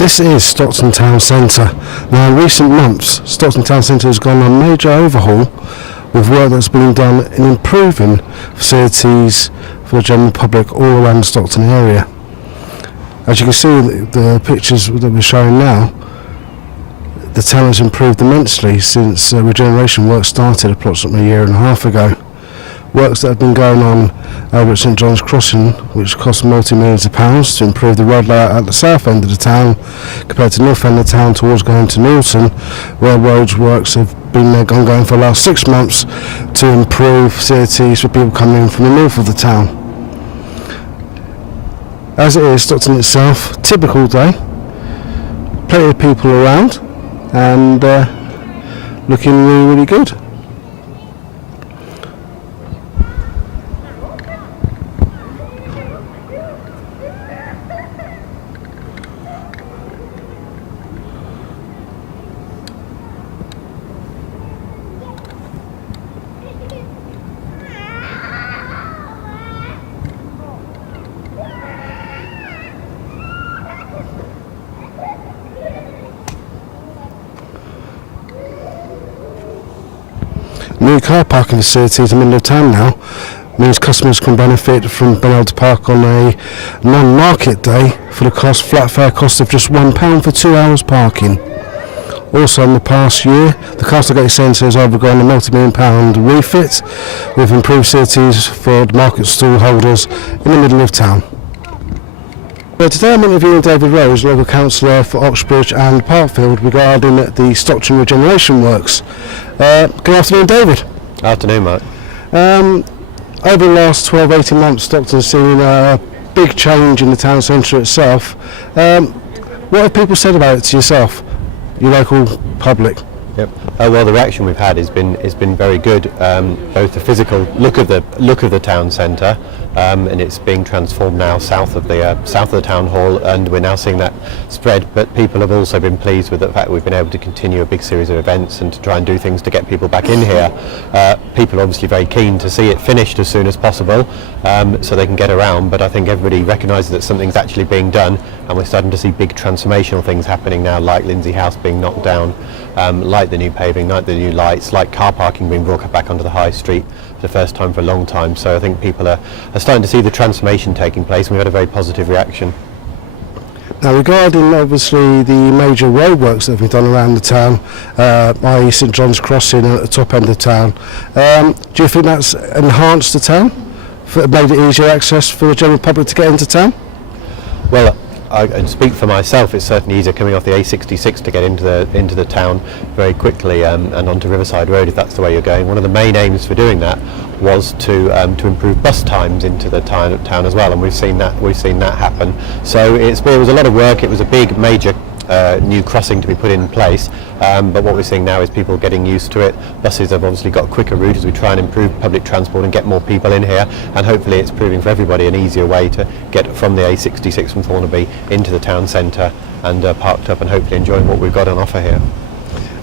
This is Stockton Town Centre. Now, in recent months, Stockton Town Centre has gone on a major overhaul with work that's been done in improving facilities for the general public all around the Stockton area. As you can see, the pictures that we're showing now, the town has improved immensely since regeneration work started approximately a year and a half ago. Works that have been going on over at St John's Crossing, which cost multi-millions of pounds to improve the road layout at the south end of the town compared to the north end of the town towards going to Norton, where roads works have been ongoing for the last 6 months to improve facilities for people coming in from the north of the town. As it is, Stockton itself, typical day, plenty of people around and looking really, really good. New car parking facilities in the middle of town now means customers can benefit from being able to park on a non-market day for the flat fare cost of just £1 for 2 hours parking. Also, in the past year, the Castlegate Centre has undergone a multi-million-pound refit with improved facilities for the market stall holders in the middle of town. Today I'm interviewing David Rose, local councillor for Oxbridge and Parkfield, regarding the Stockton regeneration works. Good afternoon, David. Afternoon, Mark. Over the last 12-18 months, Stockton's seen a big change in the town centre itself. What have people said about it to yourself, your local public? Yep. Well, the reaction we've had has been very good. Both the physical look of the town centre, and it's being transformed now south of the town hall, and we're now seeing that spread. But people have also been pleased with the fact we've been able to continue a big series of events and to try and do things to get people back in here. People are obviously very keen to see it finished as soon as possible, so they can get around. But I think everybody recognises that something's actually being done, and we're starting to see big transformational things happening now, like Lindsay House being knocked down, like the new paving, like the new lights, like car parking being brought back onto the high street for the first time for a long time. So I think people are starting to see the transformation taking place, and we've had a very positive reaction. Now, regarding obviously the major roadworks that have been done around the town, i.e. St John's Crossing at the top end of town, do you think that's enhanced the town, made it easier access for the general public to get into town? Well, I speak for myself. It's certainly easier coming off the A66 to get into the town very quickly, and onto Riverside Road if that's the way you're going. One of the main aims for doing that was to improve bus times into the town as well, and we've seen that happen. So it was a lot of work. It was a big major new crossing to be put in place, but what we're seeing now is people getting used to it. Buses have obviously got a quicker route as we try and improve public transport and get more people in here, and hopefully it's proving for everybody an easier way to get from the A66 from Thornaby into the town centre and parked up and hopefully enjoying what we've got on offer here.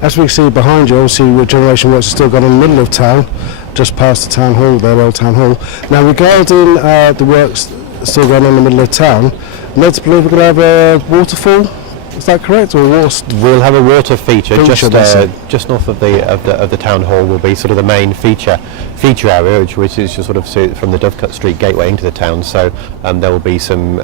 As we see behind you, obviously regeneration works are still going on in the middle of town, just past the town hall there, old town hall. Now, regarding the works still going on in the middle of town, I'm led to believe we're going to have a waterfall. Is that correct? Or we'll have a water feature just north of the town hall. Will be sort of the main feature area, which is just sort of from the Dovecut Street gateway into the town. So there will be some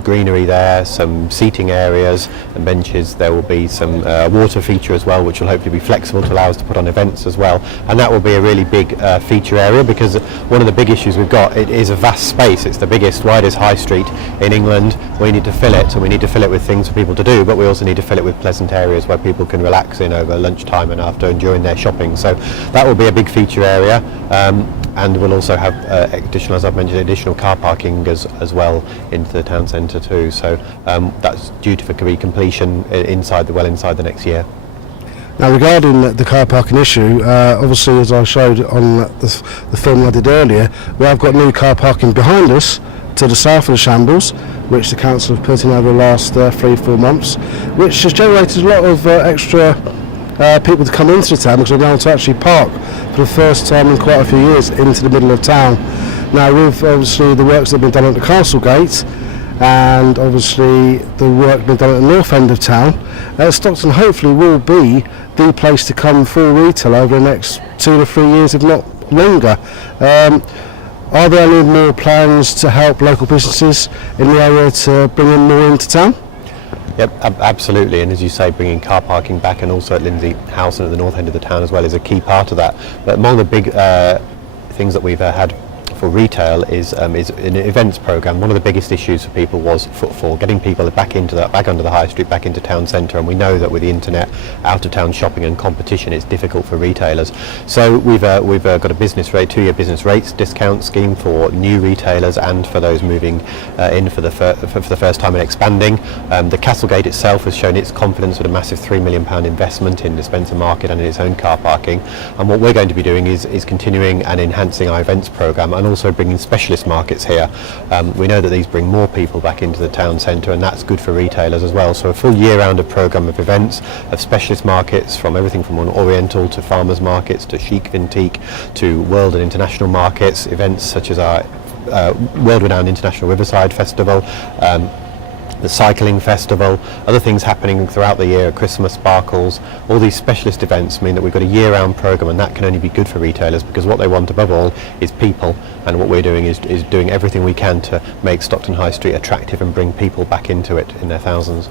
greenery there, some seating areas and benches. There will be some water feature as well, which will hopefully be flexible to allow us to put on events as well. And that will be a really big feature area, because one of the big issues we've got, it is a vast space. It's the biggest, widest high street in England. We need to fill it, and we need to fill it with things for people to do. But we also need to fill it with pleasant areas where people can relax in over lunchtime and after and during their shopping. So that will be a big feature area, and we'll also have as I've mentioned, additional car parking as well into the town centre too. So that's due to be completion inside the next year. Now, regarding the car parking issue, obviously, as I showed on the film I did earlier, we have got new car parking behind us to the south of the Shambles, which the council have put in over the last 3-4 months, which has generated a lot of extra people to come into the town, because we're able to actually park for the first time in quite a few years into the middle of town. Now, with obviously the works that have been done at the Castle Gate and obviously the work being done at the north end of town, Stockton hopefully will be the place to come for retail over the next 2 to 3 years, if not longer. Are there any more plans to help local businesses in the area to bring in more into town? Yep, absolutely, and as you say, bringing car parking back, and also at Lindsay House and at the north end of the town as well, is a key part of that. But among the big things that we've had for retail is an events program. One of the biggest issues for people was footfall, getting people back onto the high street, back into town centre, and we know that with the internet, out of town shopping and competition, it's difficult for retailers. So we've got a business rate, 2-year business rates discount scheme for new retailers and for those moving in for the first time and expanding. The Castlegate itself has shown its confidence with a massive £3 million investment in the Spencer Market and in its own car parking. And what we're going to be doing is continuing and enhancing our events program, and also bringing specialist markets here. We know that these bring more people back into the town centre, and that's good for retailers as well. So a full year-round program of events, of specialist markets, from everything from oriental to farmers markets to chic vintique to world and international markets, events such as our world-renowned International Riverside Festival, the cycling festival, other things happening throughout the year, Christmas sparkles. All these specialist events mean that we've got a year-round programme, and that can only be good for retailers, because what they want above all is people, and what we're doing is doing everything we can to make Stockton High Street attractive and bring people back into it in their thousands.